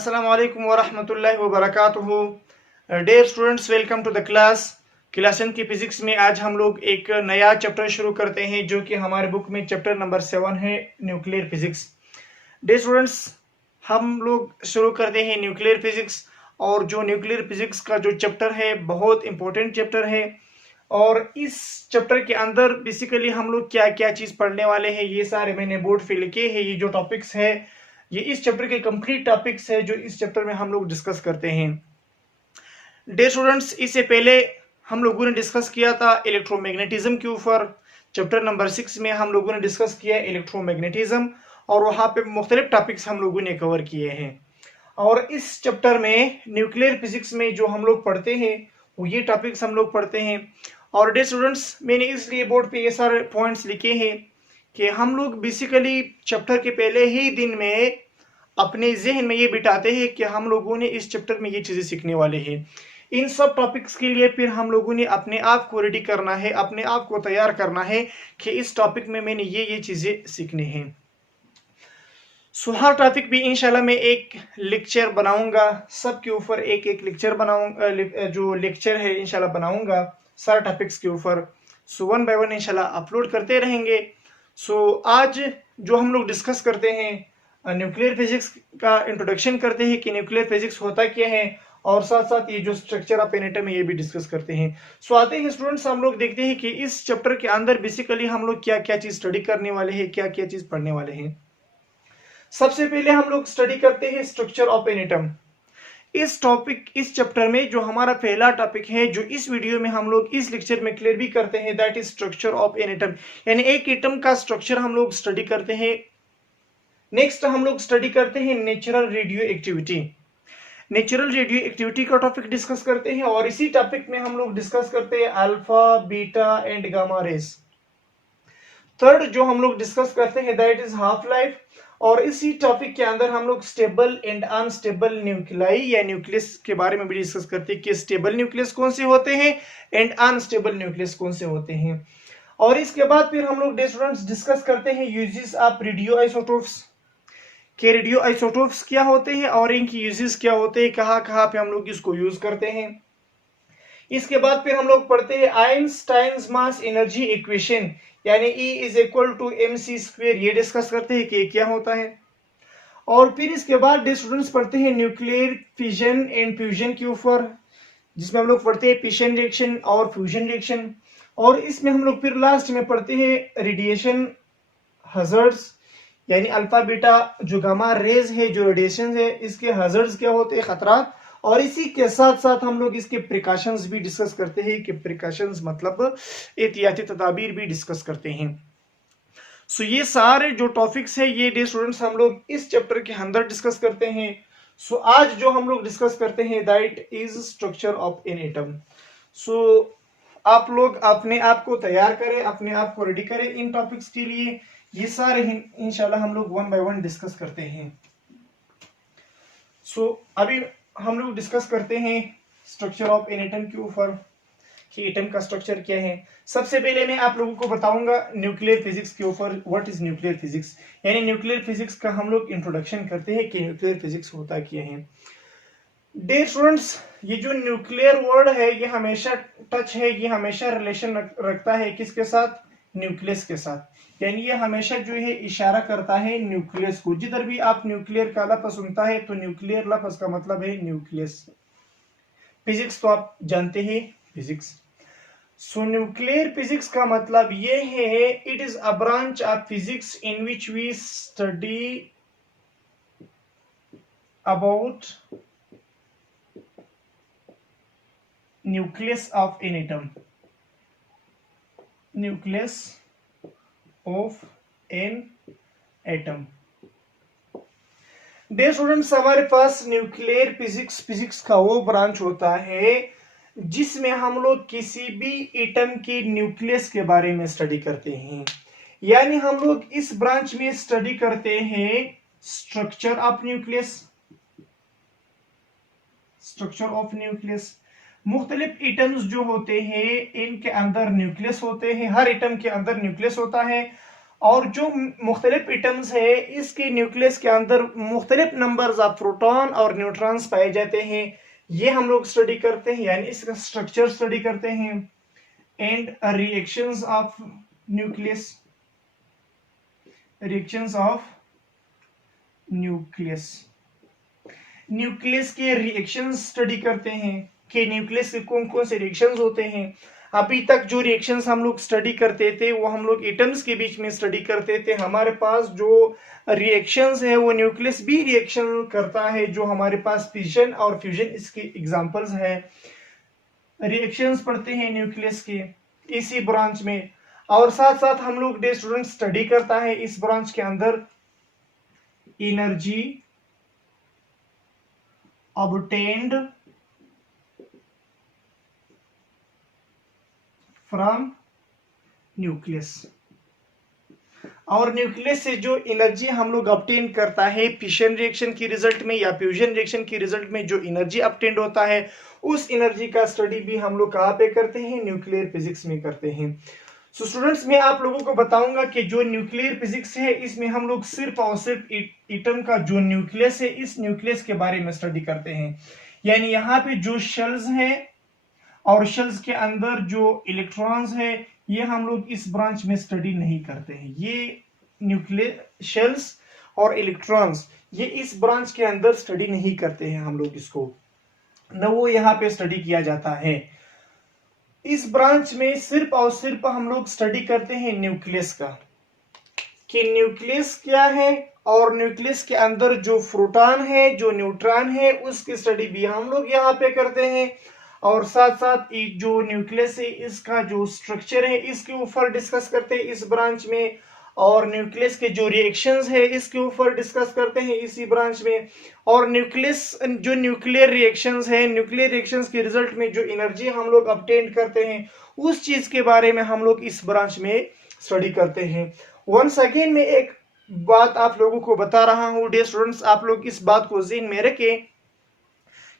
Assalamu alaikum wa rahmatullahi wa barakatuhu. Dear students, welcome to the class. Class 10 की physics में आज हम लोग एक नया चैप्टर शुरू करते हैं जो कि हमारे बुक में चैप्टर नंबर 7 है, न्यूक्लियर फिजिक्स। डियर स्टूडेंट्स, हम लोग शुरू करते हैं न्यूक्लियर फिजिक्स। और जो न्यूक्लियर फिजिक्स का जो चैप्टर है बहुत इंपॉर्टेंट चैप्टर है। और इस चैप्टर के अंदर बेसिकली हम लोग क्या क्या चीज पढ़ने वाले हैं ये सारे मैंने बोर्ड पे लिखे हैं। ये जो टॉपिक्स है ये इस चैप्टर के कंप्लीट टॉपिक्स है जो इस चैप्टर में हम लोग डिस्कस करते हैं। डियर स्टूडेंट्स, इससे पहले हम लोगों ने डिस्कस किया था इलेक्ट्रोमैग्नेटिज्म के ऊपर। चैप्टर नंबर 6 में हम लोगों ने डिस्कस किया इलेक्ट्रोमैग्नेटिज्म और वहां पे मुख्तलिफ टॉपिक्स हम लोगों ने कवर किए हैं। और इस चैप्टर में न्यूक्लियर फिजिक्स में जो हम लोग पढ़ते हैं वो ये टॉपिक्स हम लोग पढ़ते हैं। और डियर स्टूडेंट्स, मैंने इसलिए बोर्ड पे ये सारे पॉइंट्स लिखे हैं कि हम लोग बेसिकली चैप्टर के पहले ही दिन में अपने जहन में ये बिठाते हैं कि हम लोगों ने इस चैप्टर में ये चीजें सीखने वाले हैं। इन सब टॉपिक्स के लिए फिर हम लोगों ने अपने आप को रेडी करना है, अपने आप को तैयार करना है कि इस टॉपिक में मैंने ये चीजें सीखने हैं। सो हर टॉपिक भी इंशाल्लाह मैं एक लेक्चर बनाऊंगा, सबके ऊपर एक एक लेक्चर बनाऊंगा, जो लेक्चर है इंशाल्लाह बनाऊंगा सारे टॉपिक्स के ऊपर। सो वन बाय वन इंशाल्लाह अपलोड करते रहेंगे। सो आज जो हम लोग डिस्कस करते हैं न्यूक्लियर फिजिक्स का इंट्रोडक्शन करते हैं कि न्यूक्लियर फिजिक्स होता क्या है, और साथ साथ ये जो स्ट्रक्चर ऑफ एन एटम है ये भी डिस्कस करते हैं। सो आते हैं स्टूडेंट्स, हम लोग देखते हैं कि इस चैप्टर के अंदर बेसिकली हम लोग क्या क्या चीज स्टडी करने वाले हैं, क्या क्या चीज पढ़ने वाले हैं। सबसे पहले हम लोग स्टडी करते हैं स्ट्रक्चर ऑफ एन एटम। इस चैप्टर में जो हमारा पहला टॉपिक है जो इस वीडियो में हम लोग इस लेक्चर में क्लियर भी करते हैं, that is structure of an atom, यानी एक एटम का स्ट्रक्चर हम लोग स्टडी करते हैं। नेक्स्ट हम लोग स्टडी करते हैं natural radio activity. Natural radio activity का टॉपिक डिस्कस करते हैं और इसी टॉपिक में हम लोग डिस्कस करते हैं alpha, beta and gamma rays. Third जो हम लोग डिस्कस करते हैं दैट इज हाफ लाइफ। और इसी टॉपिक के अंदर हम लोग स्टेबल एंड अनस्टेबल न्यूक्लियाई या न्यूक्लियस के बारे में भी डिस्कस करते हैं कि स्टेबल न्यूक्लियस कौन से होते हैं एंड अनस्टेबल न्यूक्लियस कौन से होते हैं। और इसके बाद फिर हम लोग स्टूडेंट्स डिस्कस करते हैं यूजेस ऑफ रेडियो आइसोटोप्स, के रेडियो आइसोटोप्स क्या होते हैं और इनकी यूजेस क्या होते हैं, कहाँ कहाँ पे हम लोग इसको यूज करते हैं। इसके बाद फिर हम लोग पढ़ते हैं आइंस्टाइन्स मास एनर्जी इक्वेशन, यानी E is equal to mc square, ये डिस्कस करते हैं कि क्या होता है। और फिर इसके बाद स्टूडेंट्स पढ़ते हैं न्यूक्लियर फिजन एंड फ्यूजन के ऊपर, जिसमें हम लोग पढ़ते हैं फिशन रिएक्शन और फ्यूजन रिएक्शन। और इसमें हम लोग फिर लास्ट में पढ़ते हैं रेडिएशन हजार्ड्स, यानी अल्फा बीटा जो गामा रेज है, जो रेडिएशन है, इसके हजार्ड्स क्या होते हैं, खतरा। और इसी के साथ साथ हम लोग इसके प्रिकॉशंस भी डिस्कस करते हैं कि प्रिकॉशंस मतलब एहतियाती तदाबीर भी डिस्कस करते हैं। सो ये सारे जो टॉपिक्स है ये डे स्टूडेंट्स हम लोग इस चैप्टर के अंदर डिस्कस करते हैं। सो आज जो हम लोग डिस्कस करते हैं that is structure of an atom. So आप लोग अपने आप को तैयार करें, अपने आप को रेडी करें इन टॉपिक्स के लिए। ये सारे इंशाल्लाह हम लोग वन बाय वन डिस्कस करते हैं। सो अभी हम लोग डिस्कस करते हैं स्ट्रक्चर ऑफ एन एटम के ऊपर कि एटम का स्ट्रक्चर क्या है। सबसे पहले मैं आप लोगों को बताऊंगा न्यूक्लियर फिजिक्स के ऊपर, व्हाट इज न्यूक्लियर फिजिक्स, यानी न्यूक्लियर फिजिक्स का हम लोग इंट्रोडक्शन करते हैं कि न्यूक्लियर फिजिक्स होता क्या है। डियर स्टूडेंट्स, ये जो न्यूक्लियर वर्ड है ये हमेशा टच है, ये हमेशा रिलेशन रखता है किसके साथ, न्यूक्लियस के साथ। यानी ये हमेशा जो है इशारा करता है न्यूक्लियस को। जिधर भी आप न्यूक्लियर का लफ्ज सुनता है तो न्यूक्लियर लफ्ज का मतलब है न्यूक्लियस। फिजिक्स तो आप जानते हैं फिजिक्स। सो न्यूक्लियर फिजिक्स का मतलब ये है it is a branch of physics in which we study about nucleus of an atom, nucleus of an atom. Dear students, हमारे पास न्यूक्लियर फिजिक्स का वो ब्रांच होता है जिसमें हम लोग किसी भी एटम के न्यूक्लियस के बारे में स्टडी करते हैं। यानी हम लोग इस ब्रांच में स्टडी करते हैं structure of nucleus, structure of nucleus. मुख्तलिफ एटम्स जो होते हैं इनके अंदर न्यूक्लियस होते हैं, हर एटम के अंदर न्यूक्लियस होता है। और जो मुख्तलिफ एटम्स है इसके न्यूक्लियस के अंदर मुख्तलिफ नंबर्स ऑफ प्रोटॉन और न्यूट्रॉन्स पाए जाते हैं, ये हम लोग स्टडी करते हैं, यानी इसका स्ट्रक्चर स्टडी करते हैं। And reactions of nucleus, reactions of nucleus, nucleus के रिएक्शंस स्टडी करते हैं कि न्यूक्लियस के कौन कौन से रिएक्शंस होते हैं। अभी तक जो रिएक्शंस हम लोग स्टडी करते थे वो हम लोग एटम्स के बीच में स्टडी करते थे। हमारे पास जो रिएक्शंस है वो न्यूक्लियस भी रिएक्शन करता है, जो हमारे पास फिशन और फ्यूजन इसके एग्जांपल्स है। रिएक्शंस पढ़ते हैं न्यूक्लियस के इसी ब्रांच में, और साथ साथ हम लोग डे स्टूडेंट स्टडी करता है इस ब्रांच के अंदर एनर्जी obtained from न्यूक्लियस। और न्यूक्लियस से जो एनर्जी हम लोग ऑब्टेन करता है फिशन रिएक्शन की रिजल्ट में या फ्यूजन रिएक्शन की रिजल्ट में, जो एनर्जी ऑब्टेन होता है उस एनर्जी का स्टडी भी हम लोग कहाँ पे करते हैं, न्यूक्लियर फिजिक्स में करते हैं। सो स्टूडेंट्स, मैं आप लोगों को बताऊंगा कि जो न्यूक्लियर फिजिक्स है इसमें हम लोग सिर्फ और सिर्फ एटम का जो न्यूक्लियस है इस न्यूक्लियस के बारे में स्टडी करते हैं। यानी यहाँ पे जो शेल्स हैं और शेल्स के अंदर जो इलेक्ट्रॉन्स है ये हम लोग इस ब्रांच में स्टडी नहीं करते हैं। ये न्यूक्लियर शेल्स और इलेक्ट्रॉन्स ये इस ब्रांच के अंदर स्टडी नहीं करते हैं हम लोग, इसको न वो यहाँ पे स्टडी किया जाता है। इस ब्रांच में सिर्फ और सिर्फ हम लोग स्टडी करते हैं न्यूक्लियस का, कि न्यूक्लियस क्या है और न्यूक्लियस के अंदर जो प्रोटॉन है जो न्यूट्रॉन है उसकी स्टडी भी हम लोग यहाँ पे करते हैं। और साथ साथ जो न्यूक्लियस है इसका जो स्ट्रक्चर है इसके ऊपर डिस्कस करते हैं इस ब्रांच में, और न्यूक्लियस के जो रिएक्शंस है इसके ऊपर डिस्कस करते हैं इसी ब्रांच में। और न्यूक्लियस जो न्यूक्लियर रिएक्शंस है, न्यूक्लियर रिएक्शंस के रिजल्ट में जो एनर्जी हम लोग ऑब्टेन करते हैं उस चीज के बारे में हम लोग इस ब्रांच में स्टडी करते हैं। वंस अगेन मैं एक बात आप लोगों को बता रहा हूं डियर स्टूडेंट्स, आप लोग इस बात को ज़हन में रखें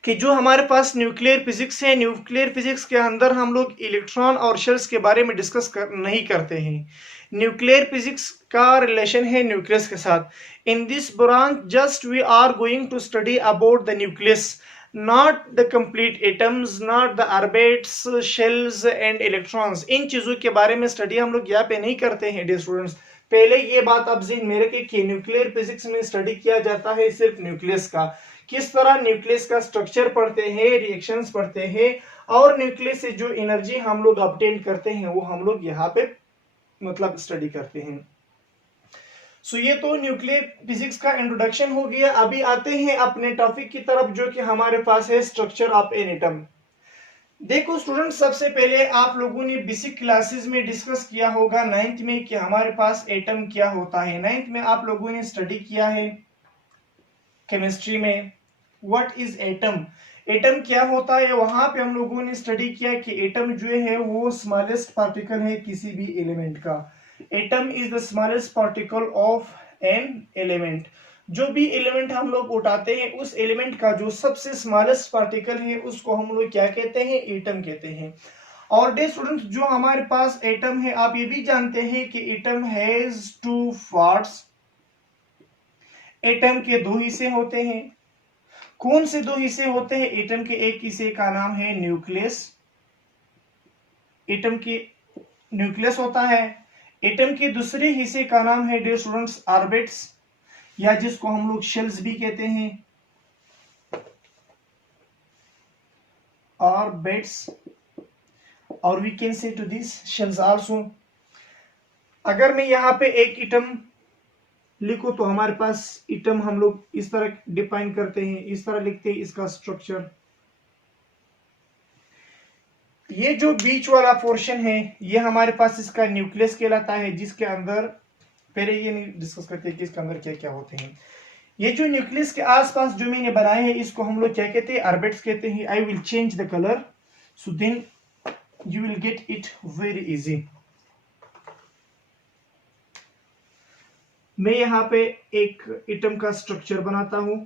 कि जो हमारे पास न्यूक्लियर फिजिक्स है, न्यूक्लियर फिजिक्स के अंदर हम लोग इलेक्ट्रॉन और शेल्स के बारे में डिस्कस नहीं करते हैं। न्यूक्लियर फिजिक्स का रिलेशन है न्यूक्लियस के साथ। In this branch just we are going to study about the nucleus, not the complete atoms, not the orbits, shells and electrons. इन चीजों के बारे में स्टडी हम लोग यहाँ पे नहीं करते हैं डियर स्टूडेंट्स। पहले ये बात आप ज़हन में रखें कि न्यूक्लियर फिजिक्स में स्टडी किया जाता है सिर्फ न्यूक्लियस का, किस तरह न्यूक्लियस का स्ट्रक्चर पढ़ते हैं, रिएक्शंस पढ़ते हैं, और न्यूक्लियस से जो एनर्जी हम लोग ऑब्टेन करते हैं वो हम लोग यहाँ पे मतलब स्टडी करते हैं। सो ये तो न्यूक्लियर फिजिक्स का इंट्रोडक्शन हो गया। अभी आते हैं अपने टॉपिक की तरफ जो कि हमारे पास है स्ट्रक्चर ऑफ एन एटम। देखो स्टूडेंट, सबसे पहले आप लोगों ने बेसिक क्लासेस में डिस्कस किया होगा 9th में कि हमारे पास एटम क्या होता है। 9th में आप लोगों ने स्टडी किया है केमिस्ट्री में व्हाट इज एटम, एटम क्या होता है। वहां पे हम लोगों ने स्टडी किया कि एटम जो है वो स्मॉलेस्ट पार्टिकल है किसी भी एलिमेंट का। Atom is the smallest particle of an element. जो भी एलिमेंट हम लोग उठाते हैं उस एलिमेंट का जो सबसे स्मॉलेस्ट पार्टिकल है उसको हम लोग क्या कहते हैं, एटम कहते हैं। और डे स्टूडेंट्स, जो हमारे पास एटम है आप ये भी जानते हैं कि एटम हैज 2 पार्ट्स। एटम के 2 हिस्से होते हैं। कौन से 2 हिस्से होते हैं? एटम के एक हिस्से का नाम है न्यूक्लियस, एटम के न्यूक्लियस होता है। एटम के दूसरे हिस्से का नाम है डियर स्टूडेंट्स ऑर्बिट्स, या जिसको हम लोग शेल्स भी कहते हैं, ऑर्बिट्स, और we can say to this shells also. अगर मैं यहाँ पे एक एटम लिखो तो हमारे पास एटम हम लोग इस तरह डिफाइन करते हैं, इस तरह लिखते हैं इसका स्ट्रक्चर। ये जो बीच वाला पोर्शन है ये हमारे पास इसका न्यूक्लियस कहलाता है, जिसके अंदर पहले ये नहीं डिस्कस करते कि इसके अंदर क्या क्या होते हैं। ये जो न्यूक्लियस के आसपास जो मैंने बनाए हैं इसको हम लोग क्या कहते हैं, ऑर्बिट्स कहते हैं। I will change the colour so then you will get it very easy. मैं यहाँ पे एक एटम का स्ट्रक्चर बनाता हूं।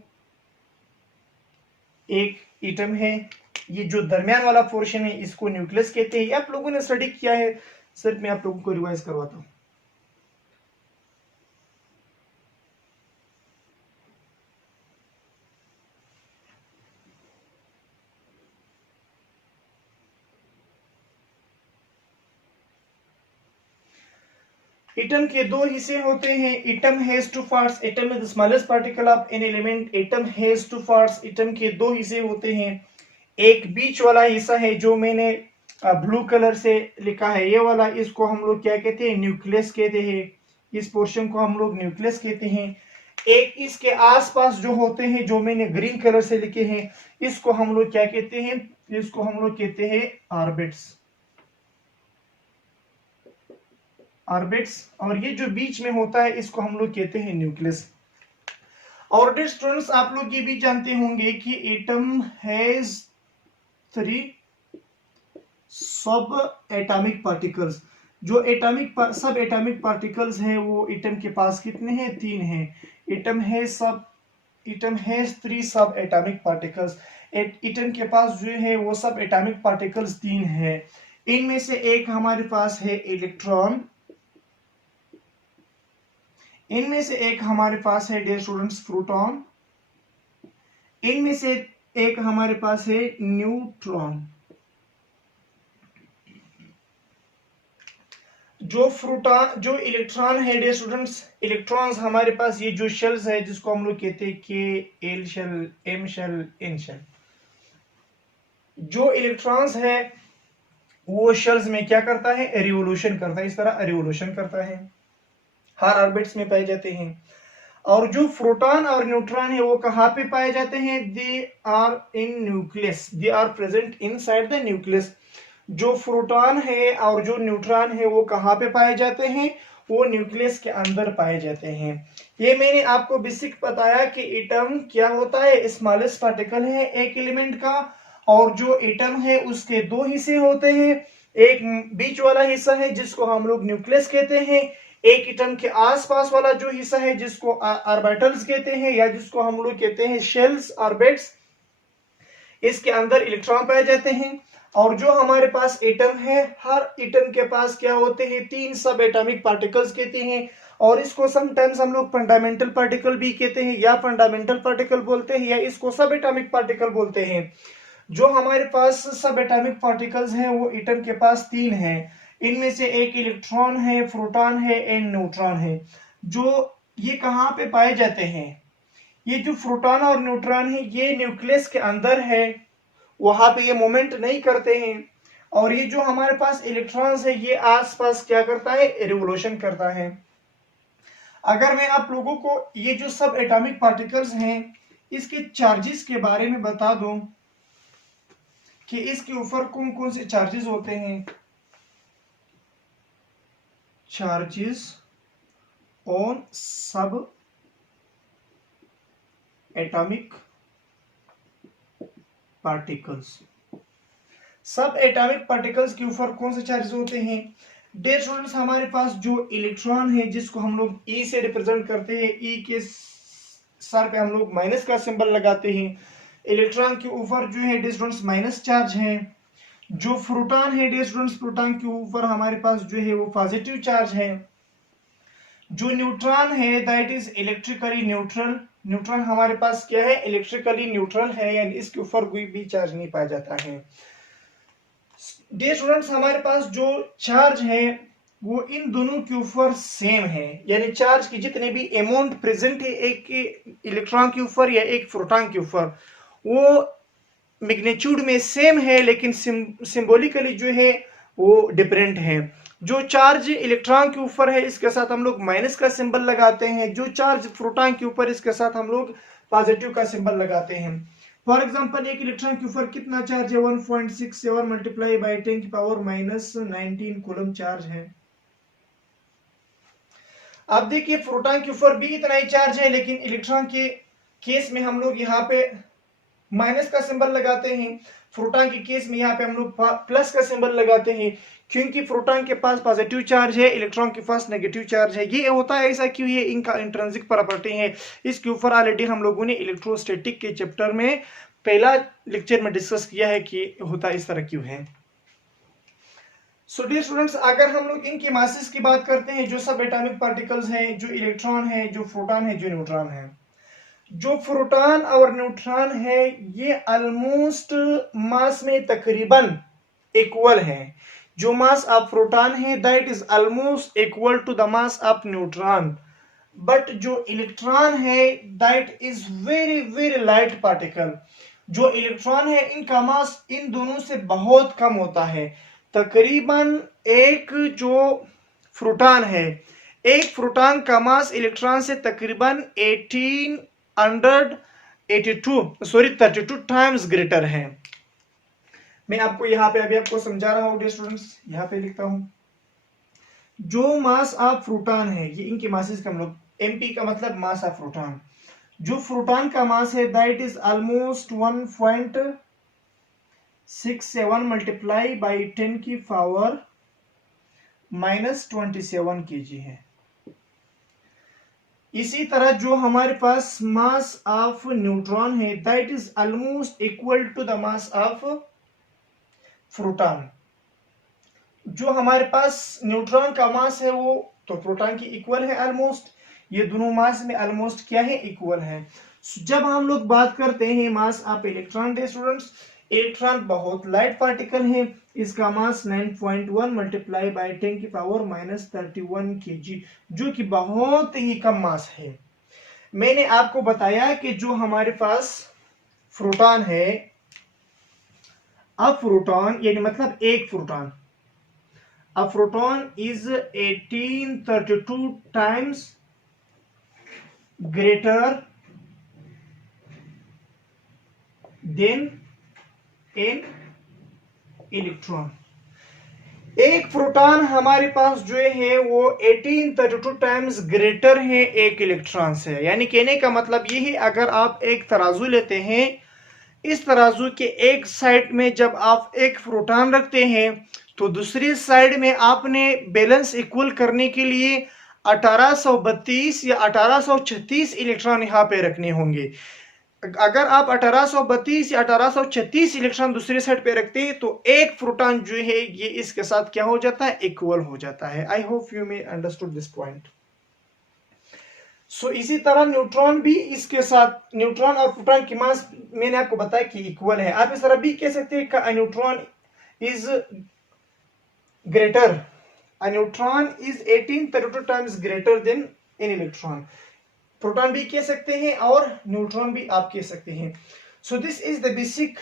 एक एटम है, ये जो दरमियान वाला पोर्शन है इसको न्यूक्लियस कहते हैं। आप लोगों ने स्टडी किया है, सिर्फ मैं आप लोगों को रिवाइज करवाता हूं। एटम के दो हिस्से होते हैं। Atom has two parts. Atom is the smallest particle of an element. Atom has two parts. Atom के दो हिस्से होते हैं। एक बीच वाला हिस्सा है जो मैंने ब्लू कलर से लिखा है, ये वाला, इसको हम लोग क्या कहते हैं? न्यूक्लियस कहते हैं। इस पोर्शन को हम लोग न्यूक्लियस कहते हैं। एक इसके आसपास जो होते हैं, जो मैंने ग्रीन कलर से लिखे हैं, इसको हम लोग क्या कहते हैं? इसको हम लोग कहते हैं ऑर्बिट्स। ऑर्बिट्स। और ये जो बीच में होता है इसको हम लोग कहते हैं न्यूक्लियस। और डियर स्टूडेंट्स, आप लोग ये भी जानते होंगे कि एटम हैज 3 सब एटॉमिक पार्टिकल्स। जो सब एटॉमिक पार्टिकल्स हैं वो एटम के पास कितने हैं? 3 हैं। एटम हैज 3 सब एटॉमिक पार्टिकल्स। एटम के पास जो है वो सब एटॉमिक पार्टिकल्स 3 हैं। इनमें से एक हमारे पास है इलेक्ट्रॉन। इनमें से एक हमारे पास है डियर स्टूडेंट्स प्रोटॉन। इनमें से एक हमारे पास है न्यूट्रॉन। जो इलेक्ट्रॉन है डियर स्टूडेंट्स, इलेक्ट्रॉन्स हमारे पास ये जो शेल्स है जिसको हम लोग कहते हैं के, L shell, M shell, N shell. जो इलेक्ट्रॉन्स है वो शेल्स में क्या करता है? रिवोल्यूशन करता है। इस तरह रिवोल्यूशन करता है, हर ऑर्बिट्स में पाए जाते हैं। और जो प्रोटॉन और न्यूट्रॉन है वो कहाँ पे पाए जाते हैं? They are in nucleus. They are present inside the nucleus. जो प्रोटॉन है और जो न्यूट्रॉन है वो कहाँ पे पाए जाते हैं? वो न्यूक्लियस के अंदर पाए जाते हैं। ये मैंने आपको बेसिक बताया कि एटम क्या होता है। स्मॉलेस्ट पार्टिकल है एक एलिमेंट का। और जो एटम है उसके दो हिस्से होते हैं। एक बीच वाला हिस्सा है जिसको हम लोग न्यूक्लियस कहते हैं। एक एटम के आसपास वाला जो हिस्सा है जिसको ऑर्बिटल्स कहते हैं, या जिसको हम लोग कहते हैं शेल्स, ऑर्बिट्स। इसके अंदर इलेक्ट्रॉन पाए जाते हैं। और जो हमारे पास एटम है, हर एटम के पास क्या होते हैं? 3 सब एटॉमिक पार्टिकल्स कहते हैं। और इसको समटाइम्स हम लोग फंडामेंटल पार्टिकल भी कहते हैं, या फंडामेंटल पार्टिकल बोलते हैं, या इसको सब एटॉमिक पार्टिकल बोलते हैं। जो हमारे पास सब एटॉमिक पार्टिकल्स हैं वो एटम के पास 3 हैं। इनमें से एक इलेक्ट्रॉन है, प्रोटॉन है एंड न्यूट्रॉन है। जो ये कहाँ पे पाए जाते हैं? ये जो प्रोटॉन और न्यूट्रॉन है ये न्यूक्लियस के अंदर है, वहां पे ये मूवमेंट नहीं करते हैं। और ये जो हमारे पास इलेक्ट्रॉन्स है ये आसपास क्या करता है? रिवोल्यूशन करता है। अगर मैं आप लोगों को ये जो सब एटॉमिक पार्टिकल्स हैं इसके चार्जेस के बारे में बता दूं कि इसके ऊपर कौन कौन से चार्जेस होते हैं। चार्जेस ऑन सब एटॉमिक पार्टिकल्स। सब एटॉमिक पार्टिकल्स के ऊपर कौन से चार्जेस होते हैं? डियर स्टूडेंट्स, हमारे पास जो इलेक्ट्रॉन है जिसको हम लोग ई से रिप्रेजेंट करते हैं, ई के सर पे हम लोग माइनस का सिंबल लगाते हैं। इलेक्ट्रॉन के ऊपर जो है डियर स्टूडेंट्स माइनस चार्ज है। जो प्रोटॉन है डियर स्टूडेंट्स, प्रोटॉन के ऊपर हमारे पास जो है वो पॉजिटिव चार्ज है। जो न्यूट्रॉन है that is electrically neutral. Neutron हमारे पास क्या है? इलेक्ट्रिकली न्यूट्रल है, यानी इसके ऊपर कोई भी चार्ज नहीं पाया जाता है। डियर स्टूडेंट्स, हमारे पास जो चार्ज है वो इन दोनों के ऊपर सेम है, यानी चार्ज की जितने भी अमाउंट प्रेजेंट है एक इलेक्ट्रॉन के ऊपर या एक प्रोटॉन के ऊपर, वो मैग्नीट्यूड में सेम है, लेकिन सिंबॉलिकली जो है वो डिफरेंट है। जो चार्ज इलेक्ट्रॉन के ऊपर है इसके साथ हम लोग माइनस का सिंबल लगाते हैं। जो चार्ज प्रोटॉन के ऊपर इसके साथ हम लोग पॉजिटिव का सिंबल लगाते हैं। फॉर एग्जांपल एक इलेक्ट्रॉन के ऊपर कितना चार्ज है? 1.67 मल्टीप्लाई बाई 10 की पावर -19 कूलम चार्ज है। अब देखिए प्रोटॉन के ऊपर भी इतना ही चार्ज है, लेकिन इलेक्ट्रॉन के केस में हम लोग यहाँ पे माइनस का सिंबल लगाते हैं। प्रोटॉन के केस में यहाँ पे हम लोग प्लस का सिंबल लगाते हैं, क्योंकि प्रोटॉन के पास पॉजिटिव चार्ज है, इलेक्ट्रॉन के पास नेगेटिव चार्ज है। ये होता है ऐसा क्यों? ये इनका इंट्रिंसिक प्रॉपर्टी है। इसके ऊपर ऑलरेडी हम लोगों ने इलेक्ट्रोस्टैटिक के चैप्टर में पहला लेक्चर में डिस्कस किया है कि होता इस तरह क्यों है। सो डियर स्टूडेंट्स, अगर हम लोग इनके मासेस की बात करते हैं, जो सब एटॉमिक पार्टिकल्स हैं, जो इलेक्ट्रॉन है, जो प्रोटॉन है, जो न्यूट्रॉन है। जो प्रोटॉन और न्यूट्रॉन है ये ऑलमोस्ट मास में तकरीबन इक्वल है। जो मास ऑफ प्रोटॉन है that is almost equal to the mass of neutron, but जो इलेक्ट्रॉन है that is very very light particle. जो इलेक्ट्रॉन है इनका मास इन दोनों से बहुत कम होता है। तकरीबन एक जो प्रोटॉन है, एक प्रोटॉन का मास इलेक्ट्रॉन से तकरीबन 32 टाइम्स ग्रेटर है। मैं आपको यहाँ पे अभी आपको समझा रहा हूँ डियर स्टूडेंट्स, यहाँ पे लिखता हूँ। जो मास ऑफ प्रोटॉन है, ये इनकी मासेस का हम लोग, एमपी का मतलब मास ऑफ प्रोटॉन। जो प्रोटॉन का मास है that is almost 1.67 multiply by 10 की पावर -27 kg है। इसी तरह जो हमारे पास मास ऑफ न्यूट्रॉन है that is almost equal to the mass of proton. जो हमारे पास न्यूट्रॉन का मास है वो तो प्रोटॉन की इक्वल है ऑलमोस्ट। ये दोनों मास में ऑलमोस्ट क्या है, इक्वल है। जब हम लोग बात करते हैं mass of electron they students, electron बहुत लाइट पार्टिकल है। इसका मास 9.1 मल्टीप्लाई बाई 10 की पावर -31 kg, जो कि बहुत ही कम मास है। मैंने आपको बताया कि जो हमारे पास प्रोटॉन है, अब प्रोटॉन यानी मतलब एक proton, a proton is 1832 times greater than an electron। एक प्रोटॉन हमारे पास जो है वो 1832 टाइम्स ग्रेटर है एक इलेक्ट्रॉन से। यानी कहने का मतलब ये है, अगर आप एक तराजू लेते हैं, इस तराजू के एक साइड में जब आप एक प्रोटॉन रखते हैं तो दूसरी साइड में आपने बैलेंस इक्वल करने के लिए 1832 या 1836 इलेक्ट्रॉन यहाँ पे रखने होंगे। अगर आप 1832 या 1836 इलेक्ट्रॉन दूसरी साइड पे रखते हैं तो एक प्रोटॉन जो है ये इसके साथ क्या हो जाता है, इक्वल हो जाता है। I hope you may understood this point. So इसी तरह न्यूट्रॉन भी इसके साथ, न्यूट्रॉन और प्रोटॉन की मास मैंने आपको बताया कि इक्वल है। आप इस तरह भी कह सकते हैं कि neutron is greater, a neutron is 1832 times greater than an electron। Proton भी कह सकते हैं और न्यूट्रॉन भी आप कह सकते हैं। So this is the basic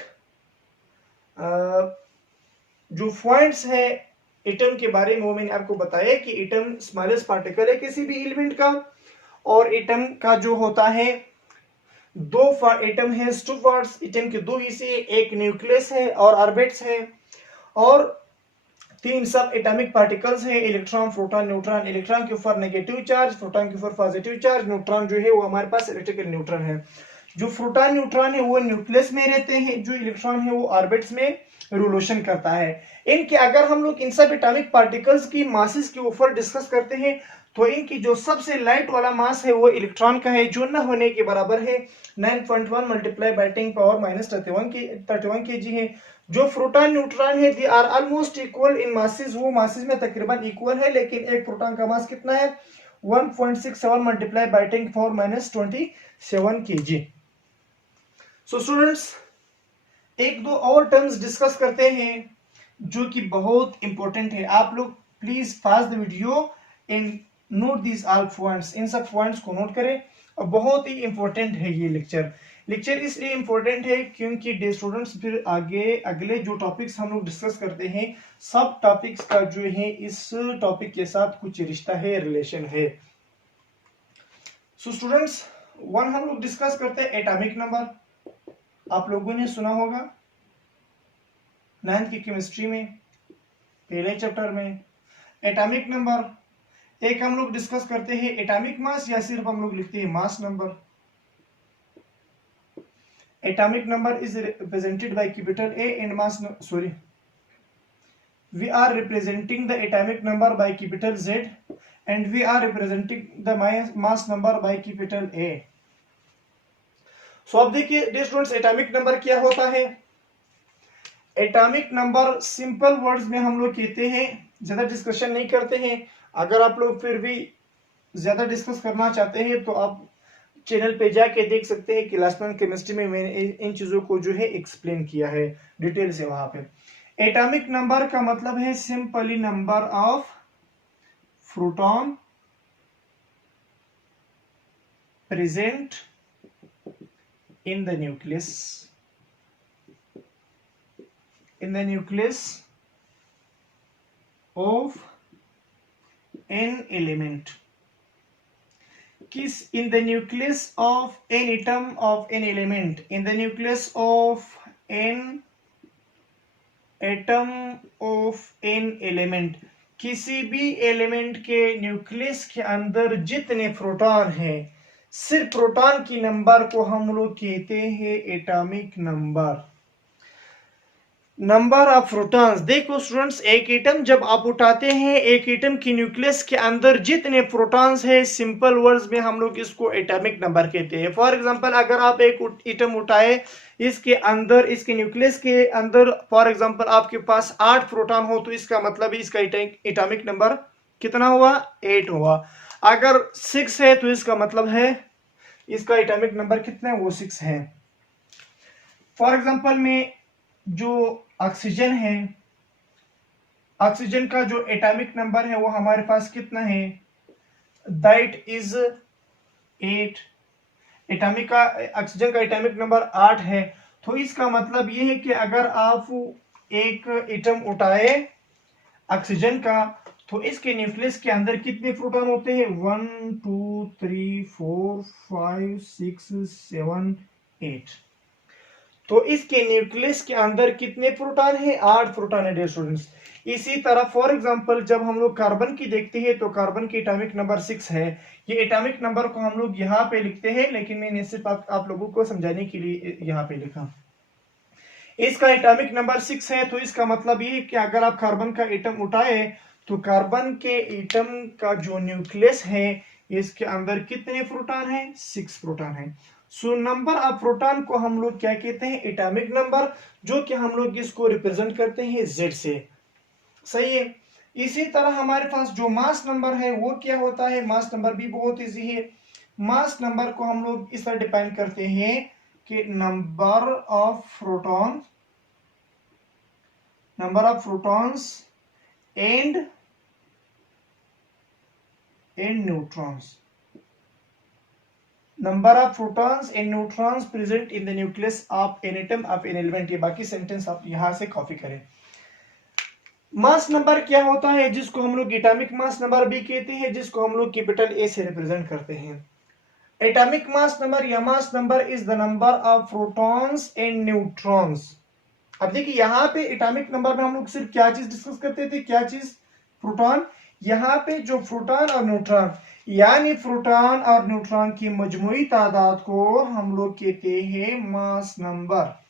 जो पॉइंट्स है एटम के बारे में, वो मैंने आपको बताया कि एटम स्मॉलेस्ट पार्टिकल है किसी भी एलिमेंट का, और एटम का जो होता है दो एटम है, टू पार्ट्स। एटम के दो हिस्से, एक न्यूक्लियस है और ऑर्बिट्स है, और 3 सब एटॉमिक पार्टिकल्स है, इलेक्ट्रॉन, प्रोटॉन, न्यूट्रॉन। इलेक्ट्रॉन के ऊपर नेगेटिव चार्ज, प्रोटॉन के ऊपर पॉजिटिव चार्ज, न्यूट्रॉन जो है वो हमारे पास इलेक्ट्रिकल न्यूट्रॉन है। जो प्रोटॉन न्यूट्रॉन है वो न्यूक्लियस में रहते हैं, जो इलेक्ट्रॉन है वो ऑर्बिट्स में रिवोल्यूशन करता है। इनके अगर हम लोग इन सब एटॉमिक पार्टिकल्स की मासेस के ऊपर डिस्कस करते हैं तो इनकी जो सबसे लाइट वाला मास है वो इलेक्ट्रॉन का है, जो न होने के बराबर है 9.1 मल्टीप्लाई बाई 10 पावर -31 kg है। जो प्रोटॉन न्यूट्रॉन है they are almost equal in masses, वो मासेस में तकरीबन इक्वल है, लेकिन एक प्रोटॉन का मास कितना है, 1.67 मल्टीप्लाई बाई 10 की पावर -27 kg। सो स्टूडेंट्स, एक दो और टर्म्स डिस्कस करते हैं जो कि बहुत इंपॉर्टेंट है। आप लोग please pass the video and note this all points, इन सब पॉइंट्स को नोट करें, और बहुत ही इंपॉर्टेंट है ये लेक्चर। लेक्चर इसलिए इंपॉर्टेंट है क्योंकि डे स्टूडेंट्स फिर आगे अगले जो टॉपिक्स हम लोग डिस्कस करते हैं, सब टॉपिक्स का जो है इस टॉपिक के साथ कुछ रिश्ता है, रिलेशन है। सो स्टूडेंट्स, वन हम लोग डिस्कस करते हैं एटॉमिक नंबर। आप लोगों ने सुना होगा 9th की केमिस्ट्री में पहले चैप्टर में एटॉमिक नंबर। एक हम लोग डिस्कस करते हैं एटॉमिक मास, या सिर्फ हम लोग लिखते हैं mass number. atomic number is represented by capital A and we are representing the atomic number by capital Z and we are representing the mass number by capital A। So अब देखिए dear students, atomic number क्या होता है। Atomic number simple words में हम लोग कहते हैं, ज्यादा डिस्कशन नहीं करते हैं। अगर आप लोग फिर भी ज्यादा डिस्कस करना चाहते हैं तो आप चैनल पे जाके देख सकते हैं, क्लास 9 केमिस्ट्री में मैंने इन चीजों को जो है एक्सप्लेन किया है डिटेल से वहां पे। एटॉमिक नंबर का मतलब है simply number of proton present in the nucleus of n element. In the nucleus of n atom of n element, in the nucleus of n atom of n element, किसी भी element के nucleus के अंदर जितने proton हैं, सिर्फ proton की number को हम लोग कहते हैं atomic number. Number of protons, देखो स्टूडेंट्स, एक एटम जब आप उठाते हैं, एक एटम की न्यूक्लियस के अंदर जितने प्रोटॉन्स है, सिंपल वर्ड्स में हम लोग इसको एटॉमिक नंबर कहते हैं। फॉर एग्जांपल, अगर आप एक एटम उठाए, इसके अंदर, इसके न्यूक्लियस के अंदर फॉर एग्जांपल आपके पास 8 प्रोटॉन हो, तो इसका मतलब इसका एटॉमिक नंबर कितना हुआ? 8 हुआ। अगर 6 है तो इसका मतलब है इसका एटॉमिक नंबर कितना है? वो 6 है। फॉर एग्जांपल में जो ऑक्सीजन है, ऑक्सीजन का जो एटॉमिक नंबर है वो हमारे पास कितना है? That is 8। एटॉमिक का, ऑक्सीजन का एटॉमिक नंबर 8 है। तो इसका मतलब ये है कि अगर आप एक एटम उठाए ऑक्सीजन का, तो इसके न्यूक्लियस के अंदर कितने प्रोटॉन होते हैं? 1 2 3 4 5 6 7 8। तो इसके न्यूक्लियस के अंदर कितने प्रोटॉन है? 8 प्रोटॉन है डियर स्टूडेंट्स। इसी तरह फॉर एग्जांपल जब हम लोग कार्बन की देखते हैं, तो कार्बन की एटॉमिक नंबर 6 है। ये एटॉमिक नंबर को हम लोग यहाँ पे लिखते हैं, लेकिन मैंने सिर्फ आप लोगों को समझाने के लिए यहाँ पे लिखा। इसका एटॉमिक नंबर 6 है, तो इसका मतलब ये कि अगर आप कार्बन का एटम उठाए, तो कार्बन के एटम का जो न्यूक्लियस है, इसके अंदर कितने प्रोटॉन है? 6 प्रोटॉन है। सो नंबर ऑफ प्रोटॉन को हम लोग क्या कहते हैं? एटॉमिक नंबर, जो कि हम लोग इसको रिप्रेजेंट करते हैं Z से। सही है। इसी तरह हमारे पास जो मास नंबर है वो क्या होता है? मास नंबर भी बहुत इजी है। मास नंबर को हम लोग इस तरह डिफाइन करते हैं कि number of protons and neutrons. Number of protons and neutrons present in the nucleus of an atom of an element. ये बाकी सेंटेंस आप यहां से कॉपी करें। मास नंबर क्या होता है? जिसको हम लोग एटॉमिक मास नंबर भी कहते हैं, जिसको हम लोग कैपिटल ए से रिप्रेजेंट करते हैं। एटॉमिक मास नंबर या mass number is the number of protons and neutrons. अब देखिए, यहाँ पे एटॉमिक नंबर में हम लोग सिर्फ क्या चीज डिस्कस करते थे? क्या चीज? प्रोटॉन। यहाँ पे जो प्रोटॉन और न्यूट्रॉन, यानी प्रोटॉन और न्यूट्रॉन की मजमूई तादाद को हम लोग कहते हैं मास नंबर।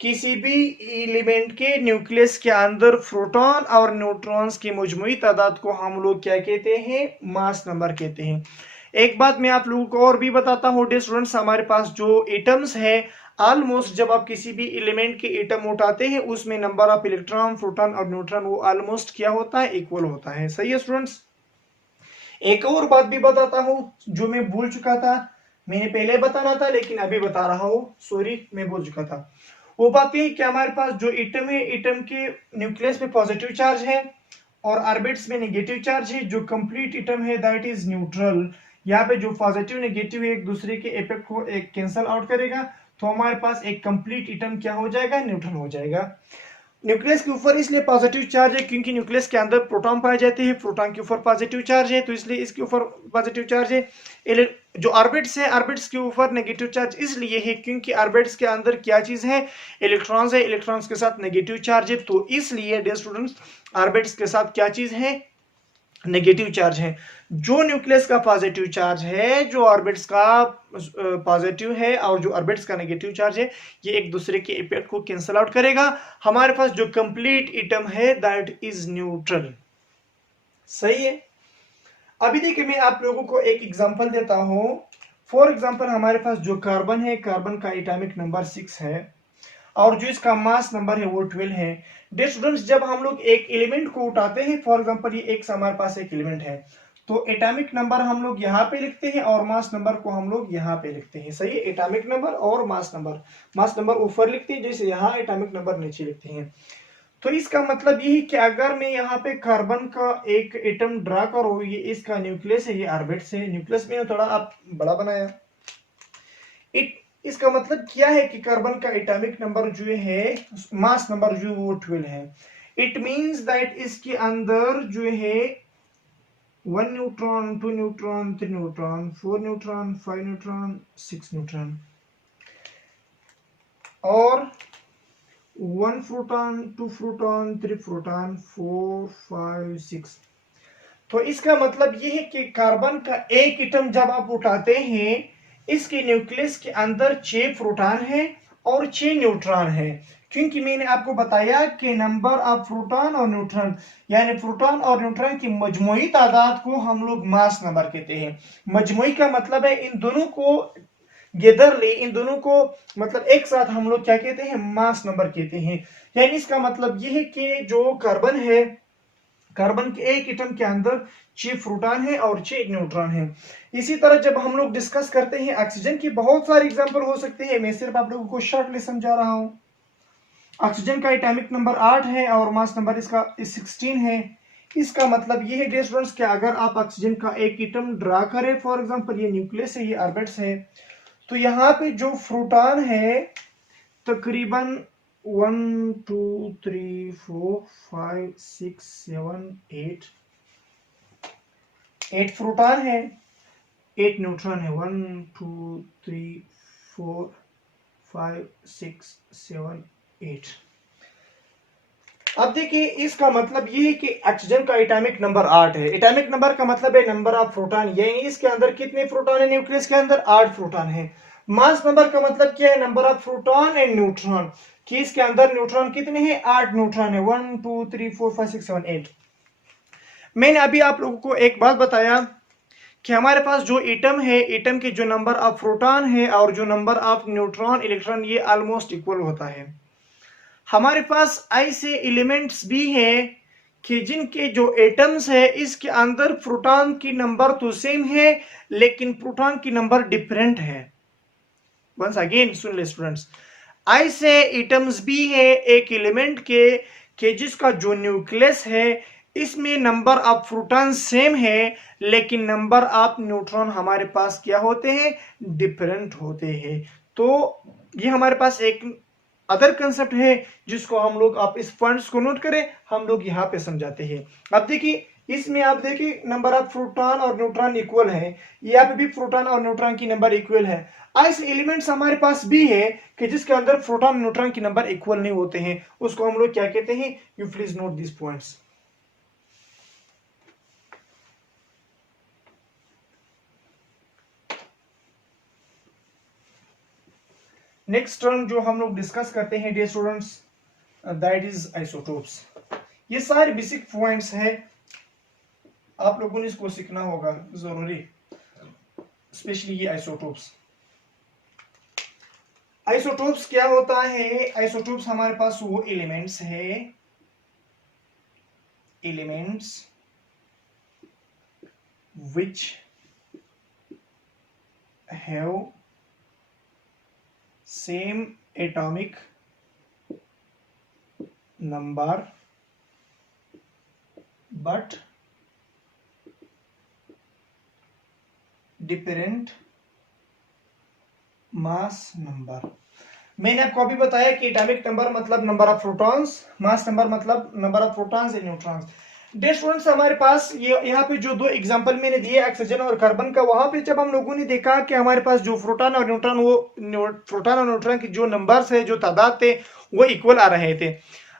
किसी भी एलिमेंट के न्यूक्लियस के अंदर प्रोटॉन और न्यूट्रॉन्स की मजमूई तादाद को हम लोग क्या कहते हैं? मास नंबर कहते हैं। एक बात मैं आप लोगों को और भी बताता हूं डियर स्टूडेंट्स, हमारे पास जो एटम्स है, ऑलमोस्ट जब आप किसी भी एलिमेंट के एटम उठाते हैं, उसमें नंबर ऑफ इलेक्ट्रॉन, प्रोटॉन और न्यूट्रॉन वो ऑलमोस्ट क्या होता है? इक्वल होता है। सही है स्टूडेंट्स। एक और बात भी बताता हूं जो मैं भूल चुका था, मैंने पहले बताना था लेकिन अभी बता रहा हूं, सॉरी मैं भूल चुका था। वो बात यह कि हमारे पास जो एटम है, एटम के न्यूक्लियस में पॉजिटिव चार्ज है और ऑर्बिट्स में नेगेटिव चार्ज है। जो कंप्लीट एटम है दैट इज न्यूट्रल। यहाँ पे जो पॉजिटिव नेगेटिव है एक दूसरे के इफेक्ट को एक कैंसल आउट करेगा, तो हमारे पास एक कंप्लीट एटम क्या हो जाएगा? न्यूट्रल हो जाएगा। न्यूक्लियस के ऊपर इसलिए पॉजिटिव चार्ज है क्योंकि न्यूक्लियस के अंदर प्रोटॉन पाए जाते हैं, प्रोटॉन के ऊपर पॉजिटिव चार्ज है, तो इसलिए इसके ऊपर पॉजिटिव चार्ज है। जो ऑर्बिट्स है, ऑर्बिट्स के ऊपर नेगेटिव चार्ज इसलिए है क्योंकि ऑर्बिट्स के अंदर क्या चीज है? इलेक्ट्रॉन्स है, इलेक्ट्रॉन्स के साथ नेगेटिव चार्ज है, तो इसलिए डियर स्टूडेंट्स ऑर्बिट्स के साथ क्या चीज है? नेगेटिव चार्ज है। जो न्यूक्लियस का पॉजिटिव चार्ज है, जो ऑर्बिट्स का पॉजिटिव है और जो ऑर्बिट्स का नेगेटिव चार्ज है, ये एक दूसरे के इफेक्ट को कैंसल आउट करेगा। हमारे पास जो कंप्लीट एटम है दैट इज न्यूट्रल। सही है। अभी देखिए, मैं आप लोगों को एक एग्जांपल देता हूं। फॉर एग्जांपल हमारे पास जो कार्बन है, कार्बन का एटॉमिक नंबर 6 है और जो इसका मास नंबर है वो 12 है। डियर स्टूडेंट्स, जब हम लोग एक एलिमेंट को उठाते हैं, फॉर एग्जांपल ये एक हमारे पास एक एलिमेंट है, तो एटॉमिक नंबर हम लोग यहाँ पे लिखते हैं और मास नंबर को हम लोग यहाँ पे लिखते हैं। सही है, एटॉमिक नंबर और मास नंबर ऊपर लिखते हैं, जैसे यहाँ एटॉमिक नंबर नीचे लिखते हैं। तो इसका मतलब ये है कि अगर मैं यहाँ पे कार्बन का एक एटम ड्रा करूँ, ये इसका न्यूक्लियस है, ये ऑर्बिट है, न्यूक्लियस में थोड़ा आप बड़ा बनाया। इसका मतलब क्या है कि कार्बन का एटॉमिक नंबर जो है, मास नंबर जो वो 12 है। इट मींस दैट इसके अंदर जो है 1 neutron, 2 neutron, 3 neutron, 4 neutron, 5 neutron, 6 neutron और 1 प्रोटॉन, 2 प्रोटॉन, 3 प्रोटॉन, 4, 5, 6। तो इसका मतलब यह है कि कार्बन का एक एटम जब आप उठाते हैं, इसके न्यूक्लियस के अंदर 6 प्रोटॉन है और 6 न्यूट्रॉन है। क्योंकि मैंने आपको बताया कि नंबर ऑफ प्रोटॉन और न्यूट्रॉन, यानी प्रोटॉन और न्यूट्रॉन की मजमूई तादाद को हम लोग मास नंबर कहते हैं। मजमूई का मतलब है इन दोनों को गेदरली, इन दोनों को मतलब एक साथ हम लोग क्या कहते हैं, मास नंबर कहते हैं। यानी इसका मतलब यह है कि जो कार्बन है, कार्बन के एक एटम के अंदर 6 प्रोटॉन है और 6 न्यूट्रॉन है। इसी तरह जब हम लोग डिस्कस करते हैं ऑक्सीजन की, बहुत सारे एग्जांपल हो सकते हैं, मैं सिर्फ आप लोगों को शॉर्टली समझा रहा हूं। ऑक्सीजन का एटॉमिक नंबर 8 है और मास नंबर इसका 16 है। इसका मतलब ये है डियर स्टूडेंट्स कि अगर आप ऑक्सीजन का एक एटम ड्रा करें, फॉर एग्जांपल ये न्यूक्लियस है, ये ऑर्बिट्स है, तो यहाँ पे जो प्रोटॉन है तकरीबन 1 2 3 4 5 6 7 8 प्रोटॉन है, 8 न्यूट्रॉन है, 1 2 3 4 5 6 7 8। अब देखिए इसका मतलब ये है कि ऑक्सीजन का एटॉमिक नंबर 8 है। एटॉमिक नंबर का मतलब है नंबर ऑफ प्रोटॉन, यानी इसके अंदर कितने प्रोटॉन है, न्यूक्लियस के अंदर 8 प्रोटॉन है। मास नंबर का मतलब क्या है, number of proton and neutron, कि इसके अंदर न्यूट्रॉन कितने हैं, 8 न्यूट्रॉन है, 1 2 3 4 5 6 7 8। मैंने अभी आप लोगों को एक बात बताया कि हमारे पास जो एटम है, एटम के जो नंबर ऑफ प्रोटॉन है और जो नंबर ऑफ न्यूट्रॉन इलेक्ट्रॉन, ये ऑलमोस्ट इक्वल होता है। हमारे पास ऐसे एलिमेंट्स भी हैं कि जिनके जो एटम्स है, इसके अंदर प्रोटॉन की नंबर तो सेम है लेकिन प्रोटॉन की नंबर डिफरेंट है। वंस अगेन सुन ले स्टूडेंट्स, ऐसे एटम्स भी है एक एलिमेंट के जिसका जो न्यूक्लियस है, इसमें नंबर ऑफ प्रोटॉन सेम है लेकिन नंबर ऑफ न्यूट्रॉन हमारे पास क्या होते हैं, डिफरेंट होते हैं। तो ये हमारे पास एक अदर कंसेप्ट है जिसको हम लोग, आप इस पॉइंट्स को नोट करें, हम लोग यहाँ पे समझाते हैं। अब देखिए इसमें आप देखिए नंबर ऑफ प्रोटॉन और न्यूट्रॉन इक्वल है, यहाँ पे भी प्रोटॉन और न्यूट्रॉन की नंबर इक्वल है। ऐसे एलिमेंट्स हमारे पास भी है कि जिसके अंदर प्रोटॉन न्यूट्रॉन की नंबर इक्वल नहीं होते हैं, उसको हम लोग क्या कहते हैं, you please note this points. Next term जो हम लोग डिस्कस करते हैं dear students, that is isotopes. ये सारे बेसिक पॉइंट्स है, आप लोगों ने इसको सीखना होगा जरूरी, स्पेशली ये आइसोटोप्स। आइसोटोप्स क्या होता है, आइसोटोप्स हमारे पास वो एलिमेंट्स है, elements which have same atomic number but different mass number। मैंने आपको अभी बताया कि एटॉमिक नंबर मतलब number of protons, mass number मतलब number of protons and neutrons. Dear students हमारे पास ये यहाँ पे जो दो एग्जांपल मैंने दिए ऑक्सीजन और कार्बन का, वहां पे जब हम लोगों ने देखा कि हमारे पास जो प्रोटॉन और न्यूट्रॉन, वो प्रोटॉन और न्यूट्रॉन की जो नंबर्स है, जो तादाद थे, वो इक्वल आ रहे थे।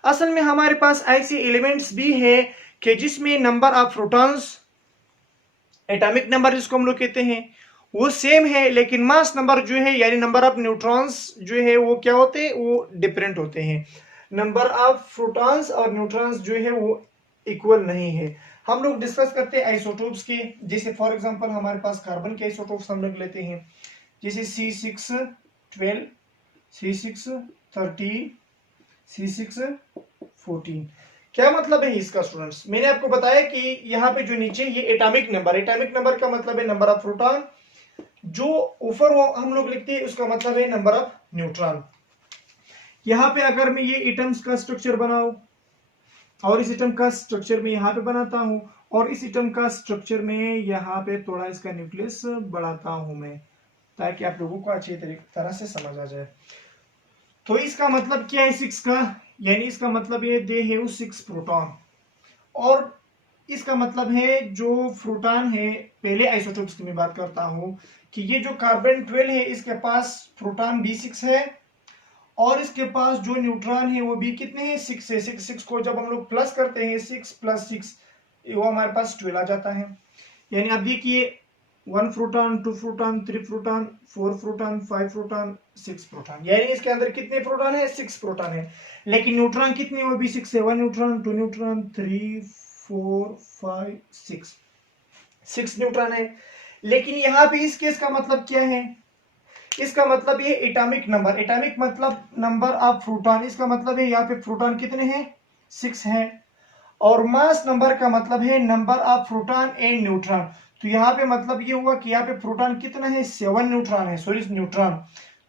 असल में हमारे पास ऐसे एलिमेंट्स भी है कि जिसमें number of protons, atomic number जिसको हम लोग कहते हैं, वो सेम है लेकिन मास नंबर जो है, यानी नंबर ऑफ न्यूट्रॉन्स जो है, वो क्या होते हैं, वो डिफरेंट होते हैं। नंबर ऑफ प्रोटॉन्स और न्यूट्रॉन्स जो है वो इक्वल नहीं है। हम लोग डिस्कस करते हैं आइसोटोप्स के, जैसे फॉर एग्जांपल हमारे पास कार्बन के आइसोटोप्स हम लोग लेते हैं, जैसे C612, C613, C614। क्या मतलब है इसका स्टूडेंट्स? मैंने आपको बताया कि यहाँ पे जो नीचे ये एटॉमिक नंबर का मतलब है नंबर ऑफ प्रोटॉन, जो ऊपर हम लोग लिखते हैं उसका मतलब है नंबर ऑफ न्यूट्रॉन। यहाँ पे अगर मैं ये एटम्स का स्ट्रक्चर बनाऊं और इस एटम का स्ट्रक्चर में यहाँ पे बनाता हूं और इस एटम का स्ट्रक्चर में यहाँ पे थोड़ा इसका न्यूक्लियस बढ़ाता हूं मैं, ताकि आप लोगों को अच्छी तरह से समझ आ जाए। तो इसका मतलब क्या है 6 का? यानी इसका मतलब ये दे हैव 6 प्रोटॉन। और इसका मतलब है जो प्रोटॉन है, पहले आइसोटोप्स की मैं बात करता हूं कि ये जो कार्बन 12 है इसके पास प्रोटॉन भी 6 है और इसके पास जो न्यूट्रॉन है वो भी कितने हैं? 6 है। 6 को जब हम लोग प्लस करते हैं 6 + 6 वो हमारे पास 12 आ जाता है। यानी आप देखिए 1 proton, 2 proton, 3 proton, 4 proton, 5 proton, 6 proton. यानी इसके अंदर कितने प्रोटॉन है? 6 प्रोटॉन है। लेकिन न्यूट्रॉन कितने? वो भी 6 है। 1 न्यूट्रॉन, 2 न्यूट्रॉन, 3 4 5 6 न्यूट्रॉन है। लेकिन यहाँ पे इस केस का मतलब क्या है? इसका मतलब ये एटॉमिक नंबर, एटॉमिक मतलब नंबर ऑफ प्रोटॉन, इसका मतलब है यहाँ पे प्रोटॉन कितने हैं? 6 हैं। और मास नंबर का मतलब है number of proton and neutron. तो यहाँ पे मतलब ये हुआ कि यहाँ पे प्रोटॉन कितना है? 7 न्यूट्रॉन है, सॉरी न्यूट्रॉन।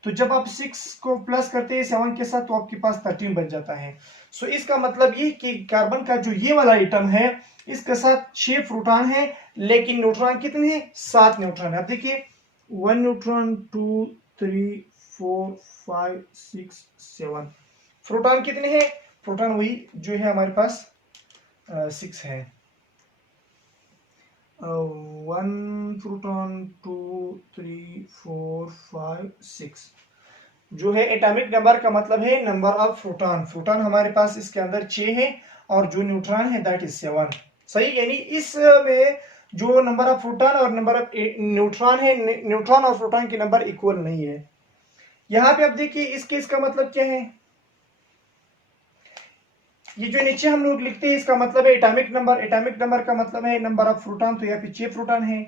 तो जब आप 6 को प्लस करते हैं 7 के साथ तो आपके पास 13 बन जाता है। सो इसका मतलब ये कि कार्बन का जो ये वाला आइटम है इसके साथ 6 प्रोटॉन है, लेकिन न्यूट्रॉन कितने हैं? 7 न्यूट्रॉन है। आप देखिए 1 न्यूट्रॉन, 2 3 4 5 6 7। प्रोटॉन कितने हैं? प्रोटॉन वही जो है हमारे पास 6 है। 1 प्रोटॉन, 2 3 4 5 6 जो है एटॉमिक नंबर का मतलब है नंबर ऑफ प्रोटॉन। प्रोटॉन हमारे पास इसके अंदर 6 है और जो न्यूट्रॉन है दैट इज 7। सही, यानी इसमें जो नंबर ऑफ प्रोटॉन और नंबर ऑफ न्यूट्रॉन है, न्यूट्रॉन और प्रोटॉन के नंबर इक्वल नहीं है। यहाँ पे आप देखिए इस केस का मतलब क्या है? ये जो नीचे हम लोग लिखते हैं इसका मतलब है एटॉमिक नंबर, एटॉमिक नंबर का मतलब है नंबर ऑफ प्रोटॉन, तो यहाँ पे 6 प्रोटॉन है।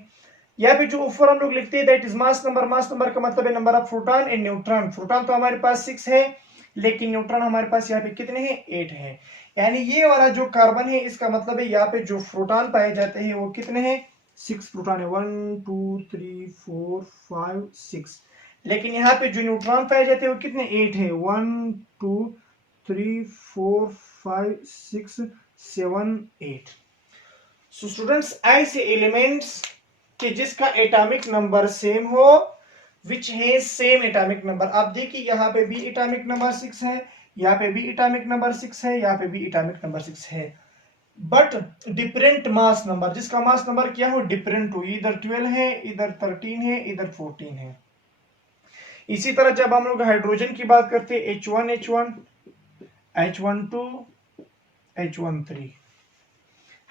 यहाँ पे जो ऊपर हम लोग लिखते हैं that is mass number, mass number का मतलब है number of proton and neutron. Proton तो हमारे पास 6 है, लेकिन न्यूट्रॉन हमारे पास यहाँ पे कितने हैं? 8 है। यानी ये वाला जो कार्बन है इसका मतलब है यहाँ पे जो प्रोटॉन पाए जाते हैं वो कितने हैं? 6 प्रोटॉन है। 1 2 3 4 5 6। लेकिन यहाँ पे जो न्यूट्रॉन पाए जाते हैं वो कितने? 8 है। 1 2 3 4 5 6 7 8। सो स्टूडेंट्स, ऐसे एलिमेंट्स कि जिसका एटॉमिक नंबर सेम हो, विच है सेम एटॉमिक नंबर। आप देखिए यहाँ पे भी एटॉमिक नंबर 6 है, यहाँ पे भी एटॉमिक नंबर 6 है, यहाँ पे भी एटॉमिक नंबर 6 है, बट डिफरेंट मास नंबर, जिसका मास नंबर क्या हो? डिफरेंट हो, इधर 12 है, इधर 13 है, इधर 14 है। इसी तरह जब हम लोग हाइड्रोजन की बात करते हैं H1 H1 H12 H13,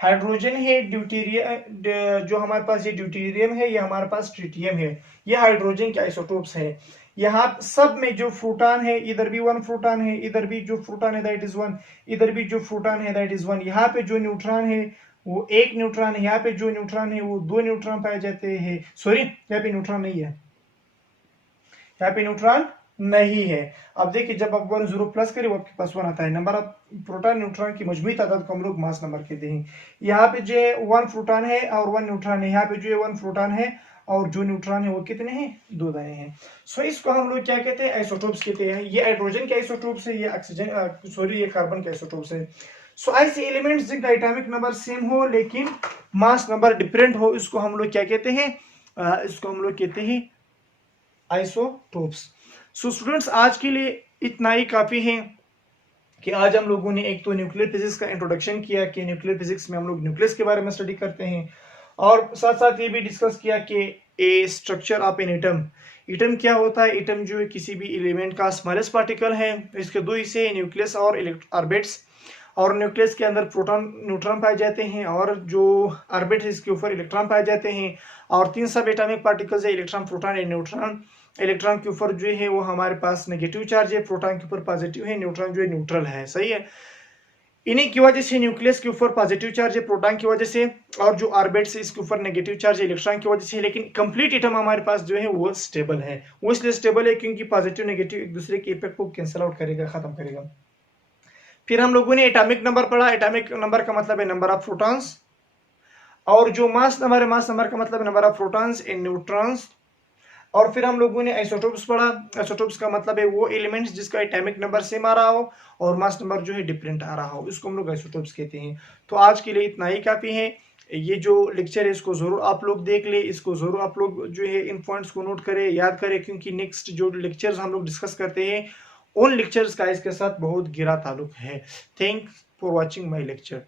hydrogen है ड्यूटेरियम, जो हमारे पास ये ड्यूटेरियम है, ये हमारे पास ट्रिटियम है, ये हाइड्रोजन के आइसोटोप्स है। यहाँ सब में जो प्रोटॉन है, इधर भी 1 प्रोटॉन है, इधर भी जो प्रोटॉन है दैट इज 1, इधर भी जो प्रोटॉन है दैट इज 1। यहाँ पे जो न्यूट्रॉन है वो 1 न्यूट्रॉन है, यहाँ पे जो न्यूट्रॉन है वो 2 न्यूट्रॉन पाए जाते हैं। सॉरी, यहाँ पे न्यूट्रॉन नहीं है, यहाँ पे न्यूट्रॉन नहीं है। अब देखिए जब आप 1 0 प्लस करें वो आपके पास 1 आता है। नंबर ऑफ प्रोटॉन न्यूट्रॉन की मजमूई तादाद को हम लोग मास नंबर कहते हैं। यहाँ पे जो 1 प्रोटॉन है और 1 न्यूट्रॉन है, यहाँ पे जो 1 प्रोटॉन है और जो न्यूट्रॉन है वो कितने हैं? 2 दाने हैं। सो इसको हम लोग क्या कहते हैं? आइसोटोप्स कहते हैं। ये हाइड्रोजन के आइसोटोप्स है, ये ऑक्सीजन सॉरी ये कार्बन के आइसोटोप्स है। सो ऐसे एलिमेंट्स जिनका एटॉमिक नंबर सेम हो लेकिन मास नंबर डिफरेंट हो, इसको हम लोग क्या कहते हैं? इसको हम लोग कहते हैं आइसोटोप्स। सो स्टूडेंट्स, आज के लिए इतना ही काफी है कि आज हम लोगों ने एक तो न्यूक्लियर फिजिक्स का इंट्रोडक्शन किया कि न्यूक्लियर फिजिक्स में हम लोग न्यूक्लियस के बारे में स्टडी करते हैं, और साथ साथ ये भी डिस्कस किया कि A structure of an atom, atom क्या होता है? एटम जो है किसी भी एलिमेंट का स्मॉलेस्ट पार्टिकल है। इसके दो हिस्से हैं, न्यूक्लियस और ऑर्बिट्स। और न्यूक्लियस के अंदर प्रोटॉन न्यूट्रॉन पाए जाते हैं और जो ऑर्बिट है इसके ऊपर इलेक्ट्रॉन पाए जाते हैं। और 3 सब एटॉमिक पार्टिकल्स है, electron proton and neutron. Electron के ऊपर जो है वो हमारे पास नेगेटिव चार्ज है, प्रोटॉन के ऊपर पॉजिटिव है, न्यूट्रॉन जो है न्यूट्रल है। सही है, इन्हीं की वजह से न्यूक्लियस के ऊपर पॉजिटिव चार्ज है प्रोटॉन की वजह से, और जो ऑर्बिट्स है इसके ऊपर नेगेटिव चार्ज है इलेक्ट्रॉन की वजह से। लेकिन कंप्लीट एटम हमारे पास जो है वो स्टेबल है। वो इसलिए स्टेबल है क्योंकि पॉजिटिव नेगेटिव एक दूसरे के इफेक्ट को कैंसिल आउट करेगा, खत्म करेगा। फिर हम लोगों ने एटॉमिक नंबर पढ़ा। एटॉमिक नंबर का मतलब है नंबर ऑफ प्रोटॉन्स, और जो मास नंबर है, मास नंबर का मतलब number of protons in neutrons. और फिर हम लोगों ने आइसोटोप्स पढ़ा। आइसोटोप्स का मतलब है वो एलिमेंट्स जिसका एटॉमिक नंबर सेम आ रहा हो और मास नंबर जो है डिफरेंट आ रहा हो, इसको हम लोग आइसोटोप्स कहते हैं। तो आज के लिए इतना ही काफी है। ये जो लेक्चर है इसको जरूर आप लोग देख ले, इसको जरूर आप लोग जो है इन पॉइंट्स को नोट करें, याद करें, क्योंकि नेक्स्ट जो लेक्चर्स हम लोग डिस्कस करते हैं उन लेक्चर्स का इसके साथ बहुत गहरा ताल्लुक है। Thanks for watching my lecture.